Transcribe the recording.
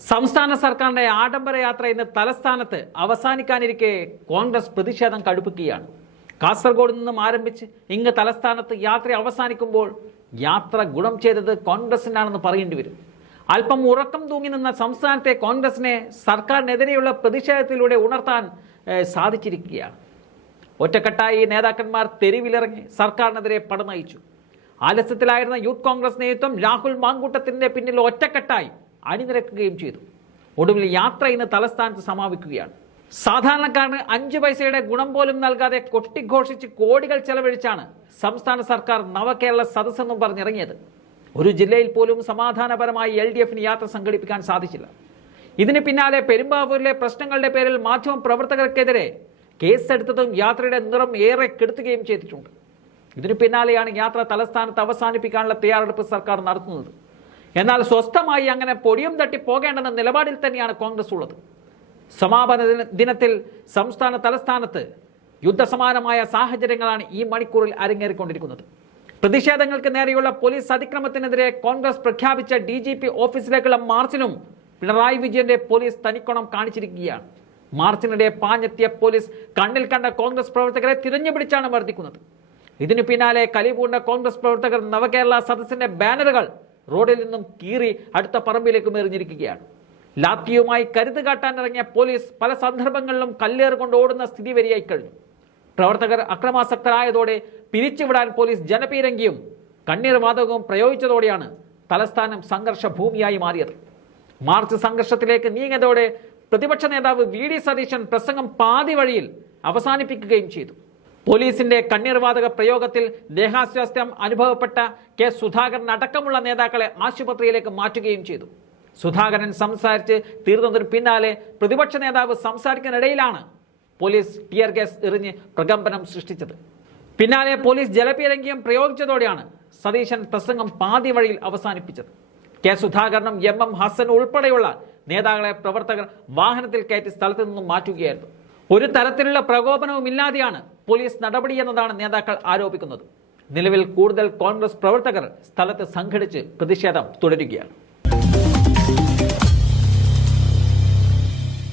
സംസ്ഥാന സർക്കാരിന്റെ ആഡംബര യാത്ര ഇന്ന് തലസ്ഥാനത്ത് അവസാനിക്കാനിരിക്കെ കോൺഗ്രസ് പ്രതിഷേധം കടുപ്പിക്കുകയാണ്. കാസർഗോഡ് നിന്നും ആരംഭിച്ച് ഇങ്ങ് തലസ്ഥാനത്ത് യാത്ര അവസാനിക്കുമ്പോൾ യാത്ര ഗുണം ചെയ്തത് കോൺഗ്രസിനാണെന്ന് പറയേണ്ടി വരും. അല്പം ഉറക്കം തൂങ്ങി നിന്ന സംസ്ഥാനത്തെ കോൺഗ്രസിനെ സർക്കാരിനെതിരെയുള്ള പ്രതിഷേധത്തിലൂടെ ഉണർത്താൻ സാധിച്ചിരിക്കുകയാണ്. ഒറ്റക്കെട്ടായി നേതാക്കന്മാർ തെരുവിലിറങ്ങി സർക്കാരിനെതിരെ പടനയിച്ചു. ആലസ്യത്തിലായിരുന്ന യൂത്ത് കോൺഗ്രസ് നേതൃത്വം രാഹുൽ മാങ്കൂട്ടത്തിന്റെ പിന്നിൽ ഒറ്റക്കെട്ടായി അണിനിരക്കുകയും ചെയ്തു. ഒടുവിൽ യാത്ര ഇന്ന് തലസ്ഥാനത്ത് സമാപിക്കുകയാണ്. സാധാരണക്കാരന് അഞ്ച് പൈസയുടെ ഗുണം പോലും നൽകാതെ കൊട്ടിഘോഷിച്ച് കോടികൾ ചെലവഴിച്ചാണ് സംസ്ഥാന സർക്കാർ നവകേരള സദസ്സെന്നും പറഞ്ഞിറങ്ങിയത്. ഒരു ജില്ലയിൽ പോലും സമാധാനപരമായി എൽ ഡി എഫിന് യാത്ര സംഘടിപ്പിക്കാൻ സാധിച്ചില്ല. ഇതിന് പിന്നാലെ പെരുമ്പാവൂരിലെ പ്രശ്നങ്ങളുടെ പേരിൽ മാധ്യമ പ്രവർത്തകർക്കെതിരെ കേസെടുത്തതും യാത്രയുടെ നിറം ഏറെ കെടുത്തുകയും ചെയ്തിട്ടുണ്ട്. ഇതിനു പിന്നാലെയാണ് യാത്ര തലസ്ഥാനത്ത് അവസാനിപ്പിക്കാനുള്ള തയ്യാറെടുപ്പ് സർക്കാർ നടത്തുന്നത്. എന്നാൽ സ്വസ്ഥമായി അങ്ങനെ പൊടിയും തട്ടി പോകേണ്ടെന്ന നിലപാടിൽ തന്നെയാണ് കോൺഗ്രസ് ഉള്ളത്. സമാപന ദിനത്തിൽ സംസ്ഥാന തലസ്ഥാനത്ത് യുദ്ധസമാനമായ സാഹചര്യങ്ങളാണ് ഈ മണിക്കൂറിൽ അരങ്ങേറിക്കൊണ്ടിരിക്കുന്നത്. പ്രതിഷേധങ്ങൾക്ക് നേരെയുള്ള പോലീസ് അതിക്രമത്തിനെതിരെ കോൺഗ്രസ് പ്രഖ്യാപിച്ച ഡി ജി പി ഓഫീസിലേക്കുള്ള മാർച്ചിനും പിണറായി വിജയന്റെ പോലീസ് തനിക്കോണം കാണിച്ചിരിക്കുകയാണ്. മാർച്ചിനിടെ പാഞ്ഞെത്തിയ പോലീസ് കണ്ണിൽ കണ്ട കോൺഗ്രസ് പ്രവർത്തകരെ തിരഞ്ഞുപിടിച്ചാണ് മർദ്ദിക്കുന്നത്. ഇതിനു പിന്നാലെ കലിപൂണ്ട കോൺഗ്രസ് പ്രവർത്തകർ നവകേരള സദസ്സിന്റെ ബാനറുകൾ റോഡിൽ നിന്നും കീറി അടുത്ത പറമ്പിലേക്ക് എറിഞ്ഞിരിക്കുകയാണ് ലാത്തിയുമായി കരുത് കാട്ടാനിറങ്ങിയ പോലീസ് പല സന്ദർഭങ്ങളിലും കല്ലേറ് കൊണ്ട് ഓടുന്ന സ്ഥിതി വരിയായി കഴിഞ്ഞു. പ്രവർത്തകർ അക്രമാസക്തരായതോടെ പിരിച്ചുവിടാൻ പോലീസ് ജനപീരങ്കിയും കണ്ണീർ വാതകവും പ്രയോഗിച്ചതോടെയാണ് തലസ്ഥാനം സംഘർഷ ഭൂമിയായി മാറിയത്. മാർച്ച് സംഘർഷത്തിലേക്ക് നീങ്ങിയതോടെ പ്രതിപക്ഷ നേതാവ് വി ഡി സതീശൻ പ്രസംഗം പാതി വഴിയിൽ അവസാനിപ്പിക്കുകയും ചെയ്തു. പോലീസിന്റെ കണ്ണീർവാതക പ്രയോഗത്തിൽ ദേഹാസ്വാസ്ഥ്യം അനുഭവപ്പെട്ട കെ സുധാകരൻ അടക്കമുള്ള നേതാക്കളെ ആശുപത്രിയിലേക്ക് മാറ്റുകയും ചെയ്തു. സുധാകരൻ സംസാരിച്ച് തീർന്നതിന് പിന്നാലെ പ്രതിപക്ഷ നേതാവ് സംസാരിക്കുന്നതിനിടയിലാണ് പോലീസ് ടിയർ ഗ്യാസ് എറിഞ്ഞ് പ്രകമ്പനം സൃഷ്ടിച്ചത്. പിന്നാലെ പോലീസ് ജലപീരങ്കിയും പ്രയോഗിച്ചതോടെയാണ് സതീശൻ പ്രസംഗം പാതി വഴിയിൽ അവസാനിപ്പിച്ചത്. കെ സുധാകരനും എം എം ഹസൻ ഉൾപ്പെടെയുള്ള നേതാക്കളെ പ്രവർത്തകർ വാഹനത്തിൽ കയറ്റി സ്ഥലത്തു നിന്നും മാറ്റുകയായിരുന്നു. ഒരു തരത്തിലുള്ള പ്രകോപനവും ഇല്ലാതെയാണ് പോലീസ് നടപടി എന്നതാണ് നേതാക്കൾ ആരോപിക്കുന്നത്. നിലവിൽ കൂടുതൽ കോൺഗ്രസ് പ്രവർത്തകർ സ്ഥലത്ത് സംഘടിച്ച് പ്രതിഷേധം തുടരുകയാണ്.